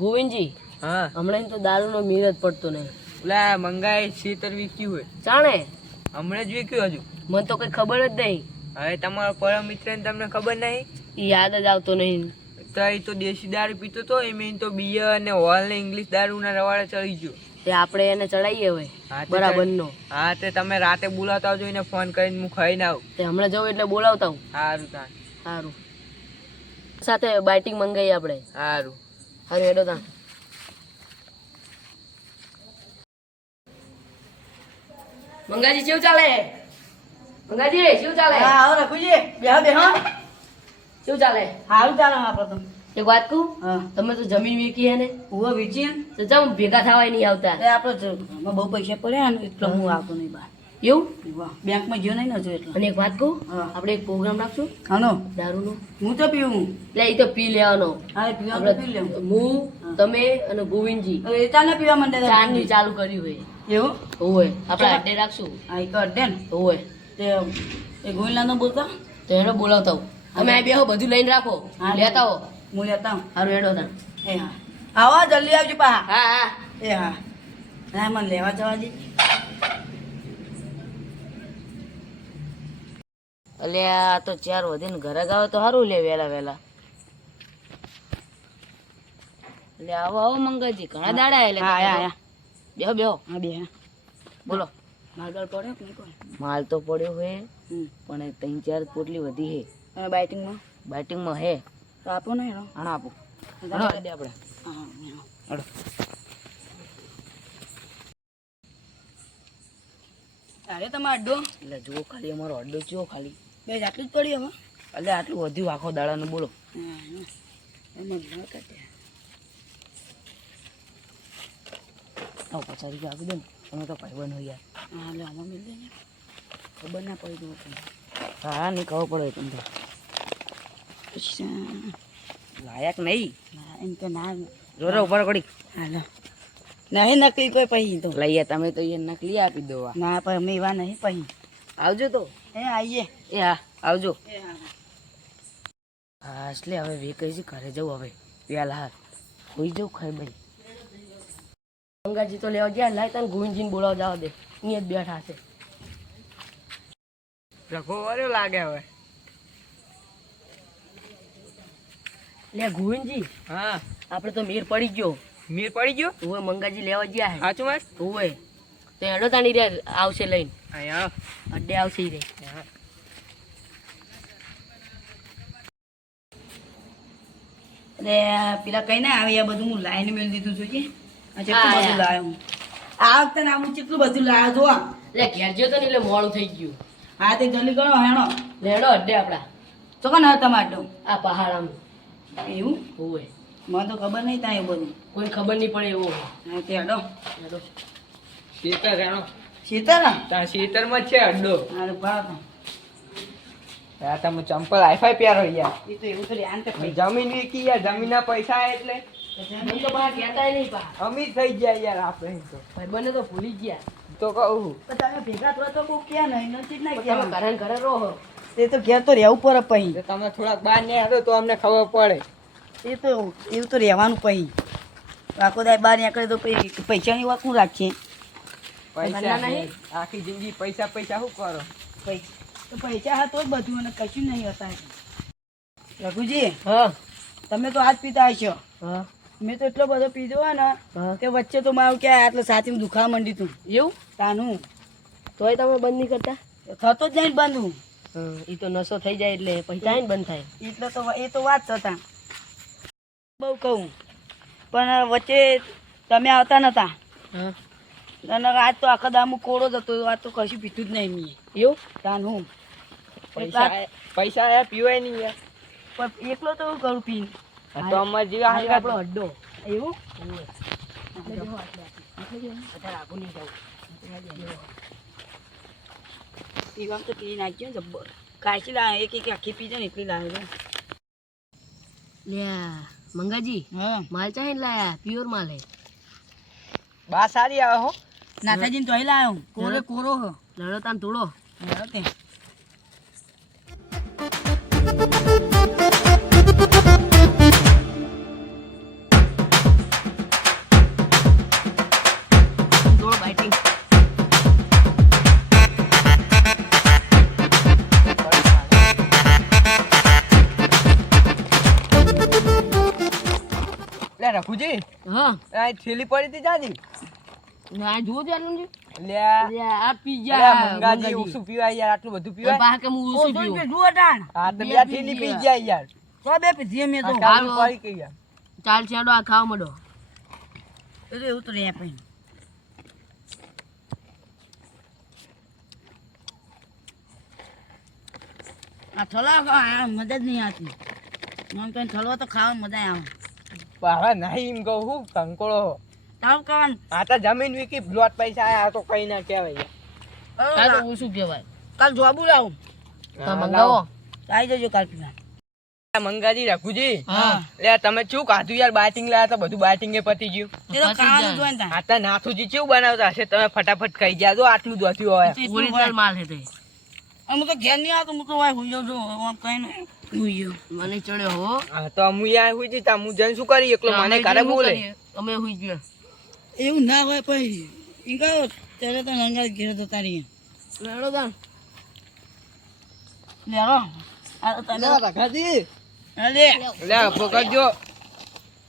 ગોવિંદજી હા હમણાં તો દારૂનો મીર જ પડતો નહીં. પેલા મંગાઈ શીતર વીક્યું હોય જાણે હમણાં જ વીક્યું હજુ. મને તો કઈ ખબર જ નહીં. હવે તમારો પરમ મિત્ર તમને ખબર નહીં ઈ યાદ જ આવતો નહીં. તો એ તો દેશી દારૂ પીતો તો એમ તો બિયર અને હોલ ને ઇંગ્લિશ દારૂના રવાડે ચડી ગયો. તે આપણે એને ચડાવીએ હવે હા તે બરાબરનો. હા તે તમે રાતે બોલાવતા આવજો એને ફોન કરીને હું ખાઈને આવું. તે હમણાં જવું એટલે બોલાવતા હું. સારું તાન સારું સાથે બાઇટિંગ મંગાવી આપણે. સારું સારું હેડો તાં. મંગાજી કેવું ચાલે? મંગાજી શું ચાલે? હા આવો રઘુજી બેહો બેહો શું ચાલે? સારું ચાલે આપડે તો. એક વાત કહું, હા તમે તો જમીન વેચી હે ને ઉવો વીચી તો જમ ભેગા થવાય નહીં આવતા. એ આપણે બહુ પૈસા પડ્યા ને એટલે હું આવતો નહીં બહાર. એવું? વાહ બેંકમાં ગયો નહીં ને હજુ એટલે. અને એક વાત કહું, હા. આપણે એક પ્રોગ્રામ રાખશું હાનો દારૂનો. હું તો પીવું. એટલે એ તો પી લેવાનો. હા પીવા તો પી લેવું. હું તમે અને ગોવિંદજી હવે એ ચાલે પીવા માંડે તો. ચાંદની ચાલુ કર્યું હોય. એવું હોય આપણે અડ્ડે રાખશું. હા એ તો અડ્ડે ને હોય તે એ ગોઈલાનો બોલતા તો એનો બોલાવતા હું. તમે આ બેહો બધું લઈને રાખો. હા. લેતા હો. હું લેતા હું. સારું હેડો તાં. એ હા આવો જલ્દી આવજો પા. હા હા એ હા ના મને લેવા જવા દે. એટલે આ તો 4 વધીને ઘરે ગાવે તો સારું લે વહેલા વહેલા. એટલે આવો આવો મંગાજી ઘણા દાડા એટલે હા આયા બેહો બેહો. હા બે હા બોલો. માગળ પડ્યો કે નહીં કોઈ? માલ તો પડ્યો હે હમ પણ 3-4 પોટલી વધી હે. અને બાઇટિંગમાં બાઇટિંગમાં હે. તો આપો ને હેરો. આણા આપો. ઘણો દે આપણે. હા હડો. અરે તમારો અડ્ડો એટલે જુઓ ખાલી અમારો અડ્ડો ચો ખાલી. બે આટલું જ પડ્યું હવે. એટલે આટલું વધ્યું આખો દાડાનું બોલો. એમ જ ન કાઢે. 50 રૂપિયા આપી દો ને. તમે તો ભાઈબંધ હોય યાર. હા લે આમાં મિલ ને ખબર ના પડી દો હા નહીં ખબર પડે તમને. પછી લાયક નહીં. એમ તો ના જોરો ઉપર પડી. હાલો નહીં નકલી કોઈ પછી તો લઈએ તમે તો એ નકલી આપી દો. ના પણ અમે એવા નહીં પછી આવજો તો. એ આવીએ. એ હા આવજો. એ હા હા એટલે હવે વેકઈ છે ઘરે જવું હવે વહેલા હાર હોઈ જવું ખાઈ ભાઈ. ગંગાજી તો લેવા ગયા લાય તને ગોવિંદજીને બોલાવા જવા દે. અહીંયા જ બેઠા છે. રખો વાળો લાગે હવે. લે ગોવિંદજી હા આપણે તો મેર પડી ગયો. મીર પડી ગયો ઓવે મંગાજી લેવા ગયા હે. સાચું વાત. ઓવે તો હેડો તાણી રે આવશે લઈને. અહીંયા અડ્ડે આવશે ઈ રે. અરે પેલા કઈ ના આવે આ બધું હું લાઈન મેળ દીધું છું કે આ હા, કેટલું બધું યાર. લાવ્યો હું. આ વખતે ના હું કેટલું બધું લાવ્યો જો લે ઘેર ગયો તો ને એટલે મોડું થઈ ગયું. હા તે જલ્દી કરો હેણો લેડો અડ્ડે આપડા તો કોણ હતા માટો આ પહાડામાં. એવું ઓવે મને તો ખબર નહીં ત્યાં એવું બધું કોઈ ખબર નહીં પડે એવો. હા તે હડો હેડો. શીતર રેણો શીતળ ત્યાં શીતરમાં જ છે અડ્ડો. હા તો ભાવ યાર તમે ચંપલ હાઈફાઈ પહેરો યાર. એ તો એવું તો આન તે પૈસા જમીન વેચી યાર જમીનના પૈસા એટલે મને તો બહાર કહેતાય નહીં પા. અમીર થઈ ગયા યાર આપણે તો. ભાઈબંધને તો ભૂલી ગયા. તો કહું તમે ભેગા થવા તો બહુ ક્યાં નહીં નથી જ ના પણ તમે ક્યાં ઘરે ને ઘરે રહો. તે તો ઘેર તો રહેવું પડે પછી તો તમે થોડાક બહાર ને આવ્યો તો અમને ખબર પડે. એ તો એવું તો રહેવાનું પછી આખો દાય બહાર નીકળે તો પછી પૈસાની વાત શું રાખીએ પૈસા ધંધા નહીં. નહીં? આખી જિંદગી પૈસા પૈસા શું કરો. તો પૈસા હા તો જ બધું અને કશું નહીં હતા રઘુજી હા તમે તો આજ પીતા હશો હા મેં તો એટલો બધો પીધો હોય ને હા. કે વચ્ચે તો મારું ક્યાં આટલો સાથીમાં દુખાવા માંડી તું એવું તાનું તોય તમે બંધ નહીં કરતા. થતો જ નહીં બંધ હું એ તો નશો થઈ જાય એટલે પૈસા આવીને બંધ થાય. એટલે તો એ તો વાત થતા બહુ કહું પણ વચ્ચે તમે આવતા નતા હા અને આજ તો આખા દામું કોળો જ હતો આજ તો કશું પીતું જ નહીં મેં એવું તાન હું પૈસા પૈસા આયા પીવાય નહીં યાર. પણ એકલો તો હું કરું પીને આ તો અમાર જેવા આ હાલકા આપણો અડ્ડો. એવું અત્યારે આગું નહીં જવું. પીવામાં તો પી નાખ્યો જબ્બર કાચી લાવે એક એક આખી પીજો ને એટલી લાવે છે લે મંગાજી હા માલ ચાહે ને લાયા પ્યોર માલ હે. બા સારી આવે હો. નાથાજીને તોય લાવ્યો કોરે કોરો હો લડો તાન તોડો. તે લે રઘુજી હા આ થેલી પડી હતી જાજી ના જો ચાલું છે લે આ પીઝા મંગાજી ઓછું પીવાય યાર આટલું બધું પીવાય બા કે હું ઓછું પીવું જુઓ તાણ હા તો બે થેલી પી જાય યાર તો બે પીધી મેં તો આ કાબુ પડી ગઈ યાર ચાલ ચાલો આ ખાવા માંડો એ તો એવું તો રે પછી આ થલા મજા જ નહીં આવતી મને કઈ થલો તો ખાવા મજા આવે બાવા નહીં એમ કહું હું કંકોળો તાવ કવાનું આ તો જમીન વીકી બ્લોટ પૈસા આયા આ તો કઈ ના કહેવાય આ તો ઓછું કહેવાય કાલ જોબુ લાવું તો મંગાવો આવી જજો કાલ પીલા મંગાજી રઘુજી હા લે તમે શું કાધું યાર બાટિંગ લાયા તો બધું બાટિંગ એ પતી ગયું એ તો ખાવાનું જોઈને તા આ તો નાથુજી કેવું બનાવતા હશે તમે ફટાફટ ખાઈ ગયા જો આટલું દોધ્યું હોય ઓરિજિનલ માલ છે તે હું તો ઘેર નહીં આવતો હું તો વાય હુઈ જાઉં છું આમ કઈ નહીં હુઈ જાઉં મને ચડ્યો હો હા તો હું યાર હુઈ જતા હું જઈને શું કરી એકલો મને ઘરે બોલે અમે હુઈ ગયા એવું ના હોય પછી ઈ કહો ત્યારે તો નંગા ઘેર તો તારી લેડો તા લેરો આ તો તમે રઘાજી લે લે પકડજો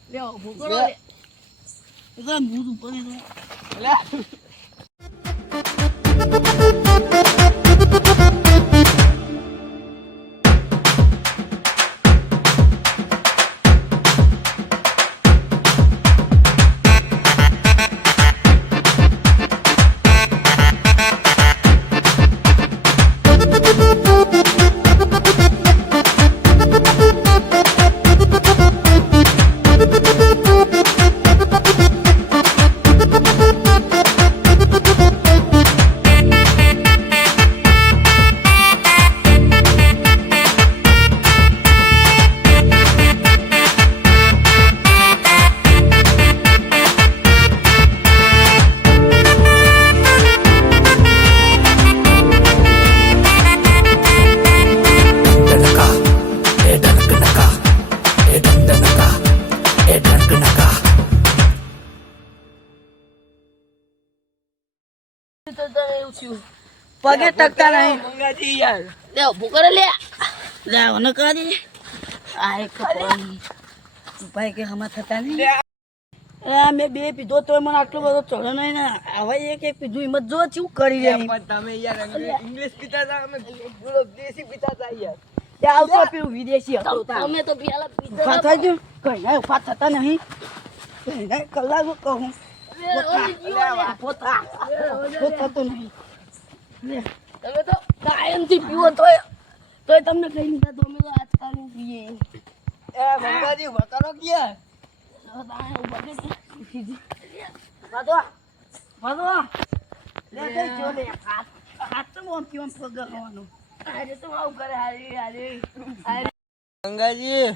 લ્યો ભૂકો લે એ તો મૂડ ઉપર તો લે પગે ટકતા નહીં મંગાજી યાર લે ભૂકો લે લે ઓને કરી દે આ એક ભાઈ કે હમા થતા નહીં એ મેં બે પીધો તો મને આટલો બધો ચડ્યો નહીં ને હવે એક એક પીધું હિંમત જો શું કરી રહી પણ તમે યાર ઇંગ્લિશ પીતા હતા અમે થોડો દેશી પીતા હતા યાર ત્યાં આવતો પેલું વિદેશી હતો અમે તો પેલા ઉભા થઈ ગયું કઈ ના ઉભા થતા નહીં કઈ ના કલાકો કહું પોતા થતો નહીં તમે તો કાયમથી પીવો તોય તમને કઈ નહીં થતું અમે તો આજકાલ પીએ એ મંગાજી વકારો ક્યાં વાદવા વાદવા લે કઈ જો લે હાથ તો મોમ પીવન પગ હવાનું અરે તો આવું કરે હારી મંગાજી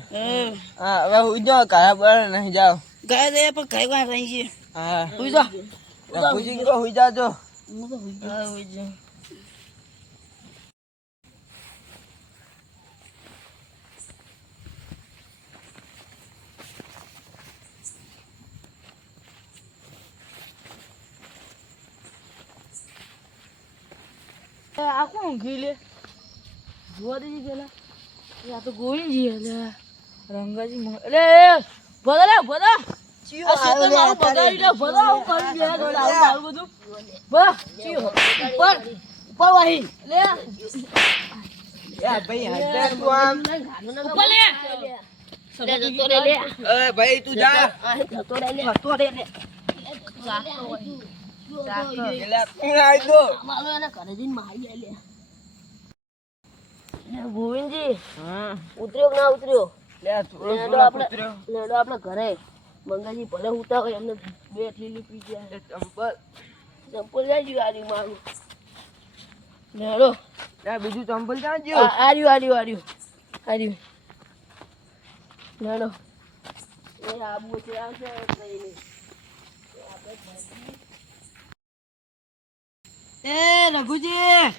હા હવે હું જાઉં કાયા પર નહીં જાઓ ગાય દે પણ કઈ વાર રહી છે હા હુઈ જા રઘુજી કે હુઈ જાજો હું તો હુઈ હા હોય છે આ કોણ ઘી લે જોવા દેજે પેલા આ તો ગોળી લે રંગાજી લે ભલા લે ભલા આ શેતર મારું બગાડી લે ભલા હું કરી લે મારું બધું ભલા ચીયો પર વાહી લે યાર ભાઈ હજાર તું આમ ઉપર લે જતો રે લે એ ભાઈ તું જા જતો રે લે એટલે કોણ આવી દો મારો એને ઘરે જઈને મારી લે ગોવિંદજી હા ઉતર્યો કે ના ઉતર્યો લે થોડો લેડો થોડો આપણે પુત્ર્યો લેડો આપણે ઘરે મંગાજી ભલે ઉતા હોય એમને બે થેલી પી ગયા ચંપલ ચંપલ લઈ ગયું આર્યું મારું લેડો યાર બીજું ચંપલ ક્યાં ગયું આર્યું લેડો એ આબુ છે આવશે કઈ નહીં એ રઘુજી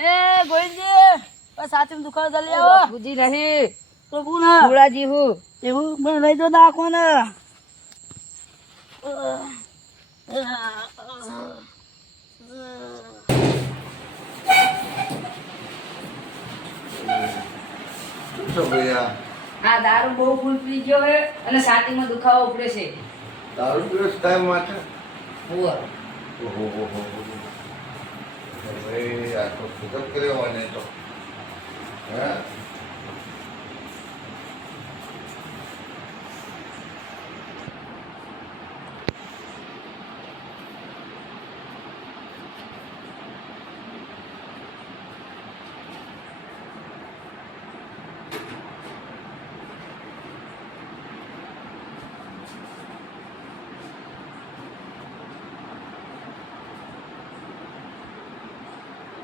એ ગોવિંદજી સાથે દુકાન ચાલી આવો રઘુજી નહીં તો કોણ હા ભુલાજી હું એવું મને લઈ દો નાખો ને શું ભૈયા આ દારૂ બહુ ફૂલ પી ગયો છે અને છાતીમાં દુખાવો ઉપડે છે. દારૂ પીવો છે કાંઈ માટે? ઓહો. ઓહો. ભાઈ આ તો સુગત કર્યો હોય ને તો. હે?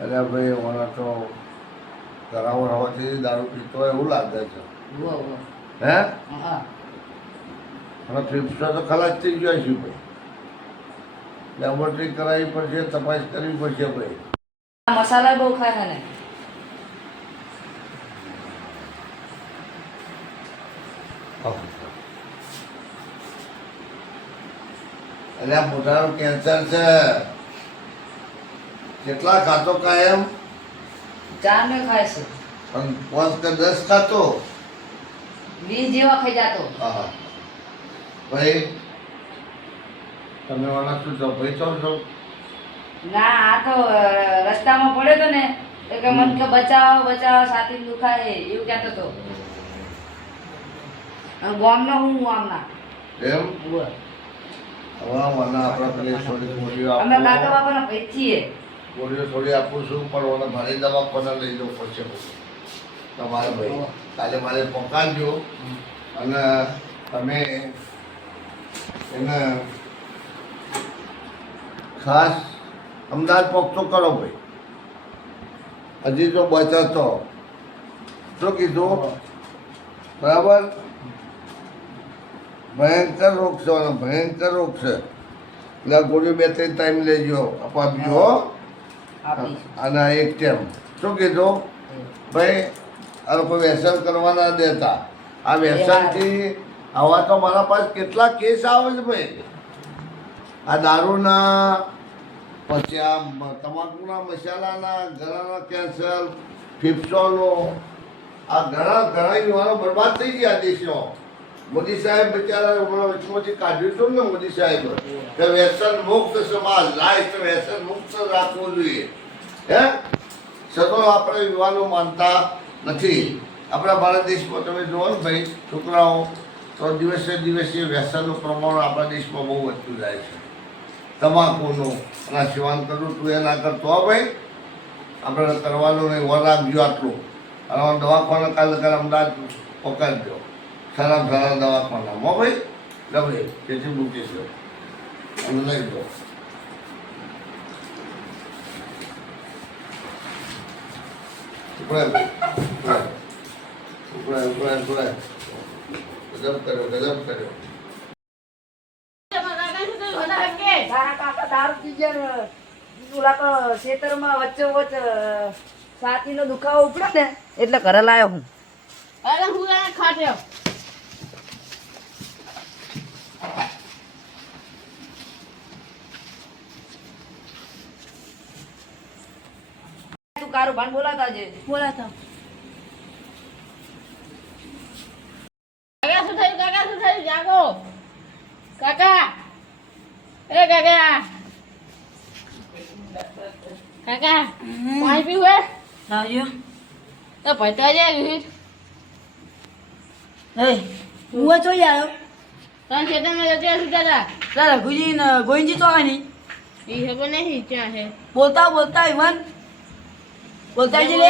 અરે ભાઈ મને તો કરાવો હોવાથી દારૂ પીતો હોય એવું લાગે છે. ઓહો. હે? હા. અને ફેફસા તો ખલાસ થઈ ગયા છે ભાઈ. લેબોરેટરી કરાવવી પડશે, તપાસ કરવી પડશે ભાઈ. આ મસાલા બહુ ખાય છે ને. અને આ મોઢાનું કેન્સર છે. કેટલા ખાતો કાયમ? 4 ને ખાય છે. પણ 5 કે 10 ખાતો? 20 જેવા ખાઈ જાતો. હા ભાઈ તમે વાળા શું છો ભાઈ છો? ના આ તો રસ્તામાં પડ્યો તો ને તો કે મન કે બચાવો છાતી દુખાય એવું કહેતો હતો. અને ગામનો હું આમના. એમ? ઓહો. હમણાં મને આપણા પેલી થોડી ગોળીઓ અમે કાકા આપો. બાપાના ભાઈ છીએ. ગોળીઓ થોડી આપું છું પણ મને ભારે દવાખાને લઈ જવું પડશે તમારે ભાઈ. કાલે મારે પહોંચાડજો અને તમે એને ખાસ અમદાવાદ પહોંચતો કરો ભાઈ. હજી તો બચાતો શું કીધું? બરાબર? ભયંકર રોગ છે ભયંકર રોગ છે. એટલે ગોળીઓ 2-3 ટાઈમ લેજો આપજો હો. આપીશ. અને એક ટાઈમ શું કીધું ભાઈ? આ લોકો વ્યસન કરવા ના દેતા. આ વ્યસનથી આવા તો મારા પાસે કેટલા કેસ આવે છે ભાઈ. આ દારૂના, પછી આ તમાકુના, મસાલાના, ગળાના કેન્સર, ફેફસાનો, આ ઘણા યુવાનો બરબાદ થઈ ગયા દેશમાં. મોદી સાહેબ બિચારા હમણાં વચમાંથી કાઢ્યું હતું ને મોદી સાહેબ કે વ્યસન મુક્ત સમાજ લાઈફ વ્યસન મુક્ત રાખવું જોઈએ. હે છતાં આપણે યુવાનો માનતા નથી. આપણા ભારત દેશમાં તમે જુઓ ને ભાઈ છોકરાઓ તો દિવસે દિવસે વ્યસનનું પ્રમાણ આપણા દેશમાં બહુ વધતું જાય છે. તમાકુનું અને સેવન કરવું તું એ ના કરતો હો ભાઈ. આપણે કરવાનું નહીં. વર આપજો આટલું અને દવાખાના કાલે અમદાવાદ પકડજો. સારા દવાખાના હો ભાઈ. ગમે તેથી મૂકીશું અને લઈ દો. ઉપરાય ગજબ કર્યો. તારા કાકા દારૂ પી ગયા ને ઓલા તો ખેતરમાં વચ્ચોવચ્ચ છાતીનો દુખાવો ઉપડે ને એટલે ઘરે લાયો હું. અરે હું એને ખાટ્યો. તું કારું ભાન બોલાતા છે. બોલાતા. કાકા શું થયું? જાગો. કાકા. એ કાકા. પાણી પીવું હે? લાવજો. તો ભરતા જાય. હે હું ચોઈ આવ્યો. તમે ખેતરમાં જતી હશે દાદા. તારા રઘુજી ને ગોવિંદજી તો આવે નહીં. એ ખબર નહીં ક્યાં છે. બોલતા ઈવન બોલતા જ લે.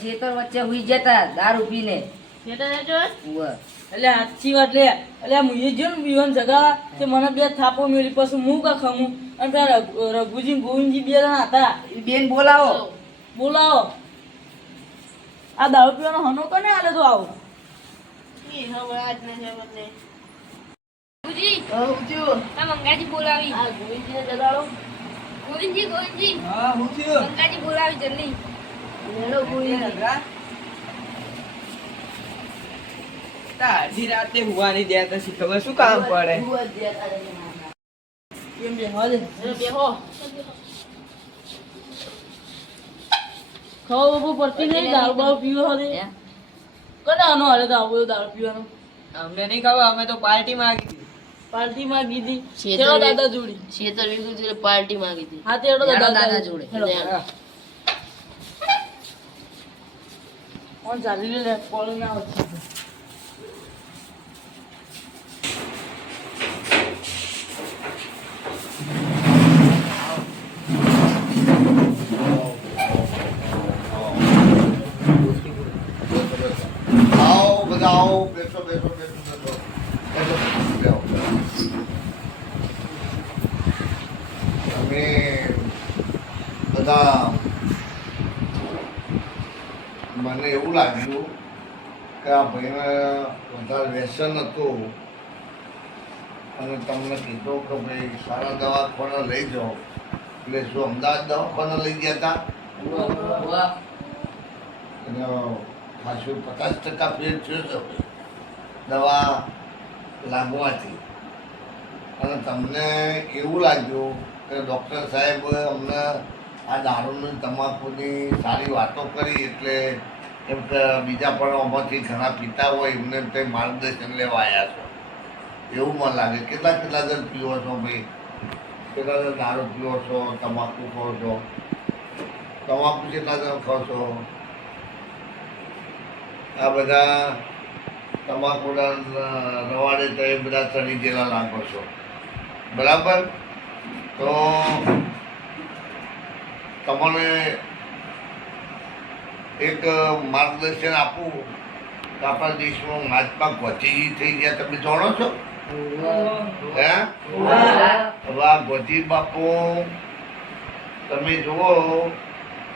ખેતર વચ્ચે હુઈ જતા દારૂ પીને. ખેતર જતો હે? ઉવ્વ. એટલે સાચી વાત લે. એટલે મુએ જો ને બીવન જગા તે મને 2 થાપો મેળી પછી હું કા ખમું અને તારા રઘુજી ગોવિંદજી 2 જણા હતા. બેન બોલાવો. બોલાવો. આ દારૂ પીવાનો હનો કને આલે તો આવો. એ હવે આજ ના જબર ને. ઉજી આ મંગાજી બોલાવી. આ ગોવિંદજીને જગાડો. ગોવિંદજી. હા હું થયું? મંગાજી બોલાવી જલ્દી. લેલો ગોવિંદજી. અડધી રાતે હુવાની દેતા શી ખબર શું કામ પડે. કેમ બે હાલે બેહો. ખબર બહુ પડતી નહીં દારૂ બારૂ પીવો હવે કને આનો હાલે તો આવો દારૂ પીવાનો અમને નહીં ખબર, અમે તો પાર્ટી માંગી હતી. પાર્ટી માં કીધી શેતર ચલો દાદા જોડી શેતર વિકુ જોડે પાર્ટી માંગી હતી. હા તેડો દાદા જોડે. હેડો. હેડો. કોણ ચાલી લે કોલ ના આવતી આવો બધા આવો, બેસો બેસો બેસો બેસો બેસો, બેસો. અમે બધા મને એવું લાગ્યું કે આ ભાઈને વધારે વ્યસન હતું અને તમને કીધું કે ભાઈ સારા દવાખાને લઈ જાઓ. એટલે શું અમદાવાદ દવાખાને લઈ ગયા હતા? અને પાછું 50% ફેર થયો છે દવા લાગવાથી. અને તમને એવું લાગ્યું કે ડૉક્ટર સાહેબ અમને આ દારૂની તમાકુની સારી વાતો કરી એટલે એમ કે બીજા પણ આમાંથી ઘણા પીતા હોય એમને તે માર્ગદર્શન લેવા આવ્યા છો એવું મને લાગે. કેટલા કેટલા જણ પીવો છો ભાઈ? કેટલા જણ દારૂ પીવો છો, તમાકુ ખાઓ છો? તમાકુ કેટલા જણ ખાઓ છો? આ બધા તમાકુના રવાડે તો એ બધા ચડી ગયેલા લાગો છો, બરાબર? તો તમને એક માર્ગદર્શન આપું કે આપણા દેશમાં મહાત્મા ગાંધીજી થઈ ગયા, તમે જાણો છો? હે? હવે આ ગાંધી બાપુ તમે જુઓ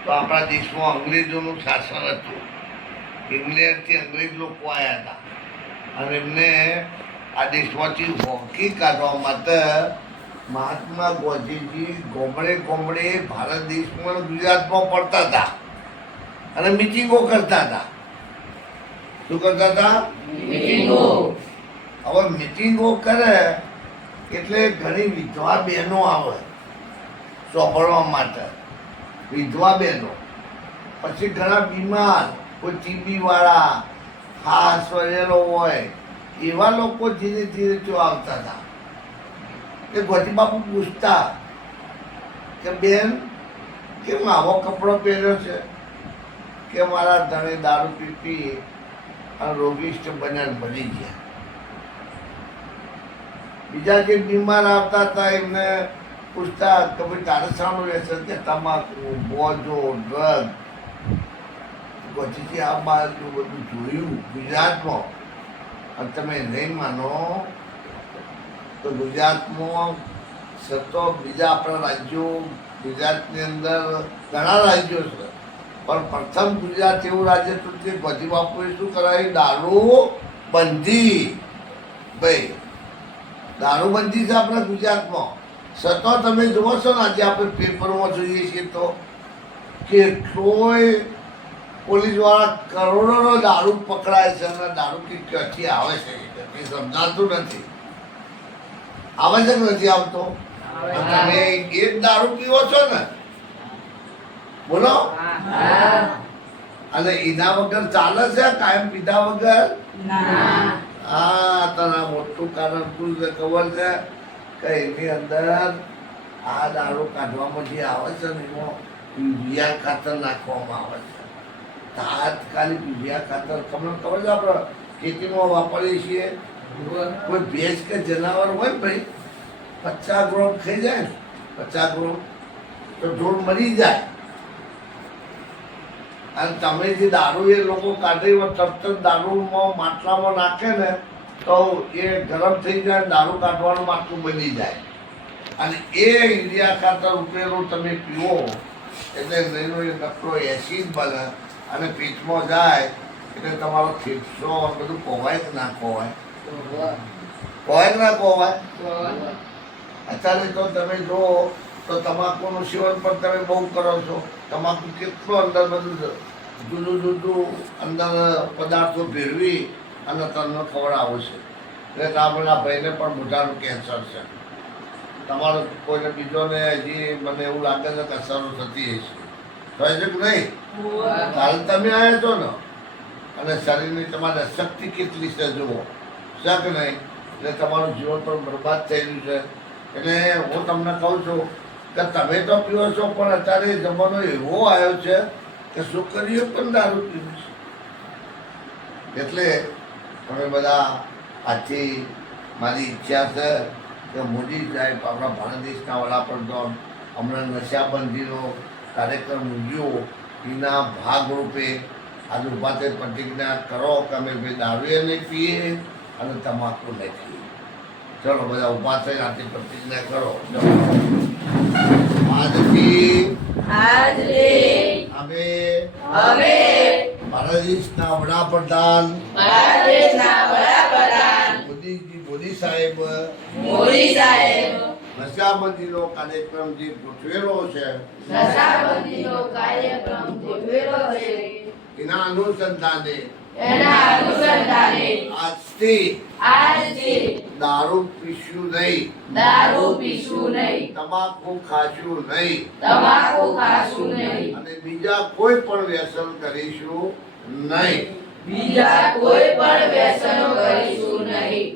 તો આપણા દેશમાં અંગ્રેજોનું શાસન હતું. ઇંગ્લેન્ડથી અંગ્રેજ લોકો આવ્યા હતા અને એમને આ દેશમાંથી હોકી કાઢવા માટે મહાત્મા ગાંધીજી ગોમડે ગોમડે ભારત દેશમાં ગુજરાતમાં પડતા હતા અને મિટિંગો કરતા હતા. શું કરતા હતા? મિટિંગો. હવે મિટિંગો કરે એટલે ઘણી વિધવા બહેનો આવે સાંભળવા માટે, વિધવા બહેનો. પછી ઘણા બીમાર, કોઈ ટીબી વાળા, ખાસ વળેલો હોય એવા લોકો ધીરે ધીરે જો આવતા હતા. એ ગાંધી બાપુ પૂછતા કે બેન કેમ આવો કપડો પહેર્યો છે? કે મારા ધણે દારૂ પીપી અને રોગિષ્ટ બન્યા મરી ગયા. બીજા જે બીમાર આવતા હતા એમને પૂછતા કે ભાઈ તારે શાનું વ્યસન? કે તમાકુ, બોજો, ડ્રગ. પછી આ બાજુ બધું જોયું ગુજરાતમાં અને તમે નહીં માનો તો ગુજરાતમાં સતો બીજા આપણા રાજ્યો, ગુજરાતની અંદર ઘણા રાજ્યો છે પણ પ્રથમ ગુજરાત એવું રાજ્ય હતું કે ગાંધી બાપુએ શું કરાવી? દારૂ બંધી. ભાઈ દારૂબંધી છે આપણા ગુજરાતમાં. સતો તમે જુઓ છો ને આજે આપણે પેપરમાં જોઈએ છીએ તો કેટલોય પોલીસવાળા કરોડોનો દારૂ પકડાય છે અને દારૂ ક્યાંથી આવે છે એ સમજાતું નથી. આવે છે કે નથી આવતો? તમે એક દારૂ પીવો છો ને, બોલો? અને એના વગર ચાલે છે? કાયમ પીધા વગર? હા, તને મોટું કારણ શું છે ખબર છે? કે એની અંદર આ દારૂ કાઢવામાં જે આવે છે ને એમાં યુરિયા ખાતર નાખવામાં આવે છે. તાત્કાલિક યુરિયા ખાતર તમને ખબર છે આપણે ખેતીમાં વાપરીએ છીએ. કોઈ ભેંસ કે જનાવર હોય ને ભાઈ 50 ગ્રામ ખાઈ જાય ને, 50 ગ્રામ તો ઢોર મરી જાય. અને તમે જે દારૂ એ લોકો કાઢી તરત જ દારૂમાં માટલામાં નાખે ને તો એ ગરમ થઈ જાય, દારૂ કાઢવાનું માટલું બની જાય. અને એ યુરિયા ખાતર ઉપરેલું તમે પીવો એટલે એનો એ નકરો એસિડ બને અને પેટમાં જાય એટલે તમારો ફેફસો બધું કોવાય કે ના કોવાય? કોવાય કે ના કોવાય? અત્યારે તો તમે જુઓ તો તમાકુનું સેવન પણ તમે બહુ કરો છો. તમાકુ કેટલું અંદર બધું જુદું જુદું અંદર પદાર્થો ભેળવી અને તમને ખવડાવું છે. એટલે આપણા ભાઈને પણ મોઢાનું કેન્સર છે. તમારો કોઈને બીજોને હજી મને એવું લાગે છે કે અસરો થતી હશે. તો છે કે નહીં? કાલ તમે આવ્યા છો ને અને શરીરની તમારે શક્તિ કેટલી છે જુઓ, શક નહીં, એટલે તમારું જીવન પણ બરબાદ થઈ રહ્યું છે. એટલે હું તમને કહું છું કે તમે તો પીવો છો, પણ અત્યારે જમાનો એવો આવ્યો છે કે છોકરીઓ પણ દારૂ પીવે છે. એટલે તમે બધા આજથી મારી ઈચ્છા છે કે મોદી સાહેબ આપણા ભારત દેશના વડાપ્રધાન હમણાં નશાબંધીનો કાર્યક્રમ ઉજવ્યો, એના ભાગરૂપે આજે ઉભા થઈ પ્રતિજ્ઞા કરો કે અમે ભાઈ દારૂ નહીં પીએ અને તમાકુ નહીં પીએ. ચલો બધા ઉભા થઈ આથી પ્રતિજ્ઞા કરો. ચલો આજથી અમે ભારત દેશના વડાપ્રધાન મોદી સાહેબ નશાબંધીનો કાર્યક્રમ જે ગોઠવેલો છે એના અનુસંધાને આજથી દારૂ પીશું નહીં, તમાકુ ખાશું નહીં અને બીજા કોઈ પણ વ્યસન કરીશું નહીં.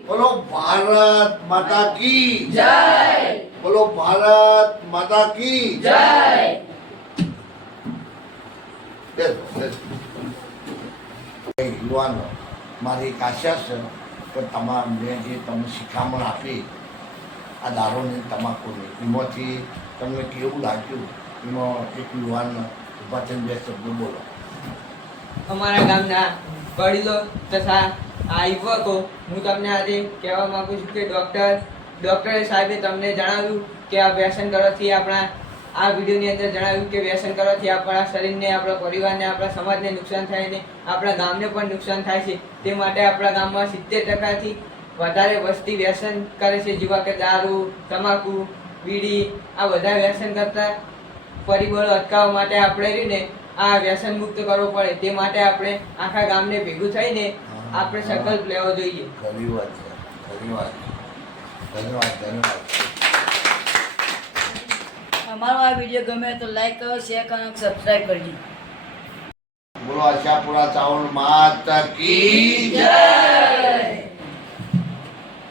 બોલો ભારત માતા કી જય. બોલો ભારત માતા કી જય. યુવાનો, મારી એક આશા છે કે તમામ મેં જે તમને શિખામણ આપી આ દારૂની તમાકુની, એમાંથી તમને કેવું લાગ્યું? એમાં એક યુવાન ઉભા થઈને બે શબ્દો બોલો. અમારા ગામના વડીલો તથા આ યુવકો, હું તમને આજે કહેવા માંગુ છું કે ડૉક્ટરે સાહેબે તમને જણાવ્યું કે આ વ્યસન કરવાથી આ વિડીયોની અંદર જણાવ્યું કે વ્યસન કરવાથી આપણા શરીરને, આપણા પરિવારને, આપણા સમાજને નુકસાન થાય ને આપણા ગામને પણ નુકસાન થાય છે. તે માટે આપણા ગામમાં 70%થી વધારે વસ્તી વ્યસન કરે છે, જેવા કે દારૂ, તમાકુ, બીડી, આ બધા વ્યસન કરતા પરિબળો અટકાવવા માટે આપણે રહીને આ વ્યસન મુક્ત કરવું પડે. તે માટે આપણે આખા ગામને ભેગું થઈને આપણે સંકલ્પ લેવો જોઈએ. ખરી વાત છે, ખરી વાત. ધન્યવાદ. અમારો આ વિડીયો ગમે તો લાઈક કરો, શેર કરો, સબસ્ક્રાઈબ કરજો. બોલો આશાપુરા ચાવલ માતા કી જય.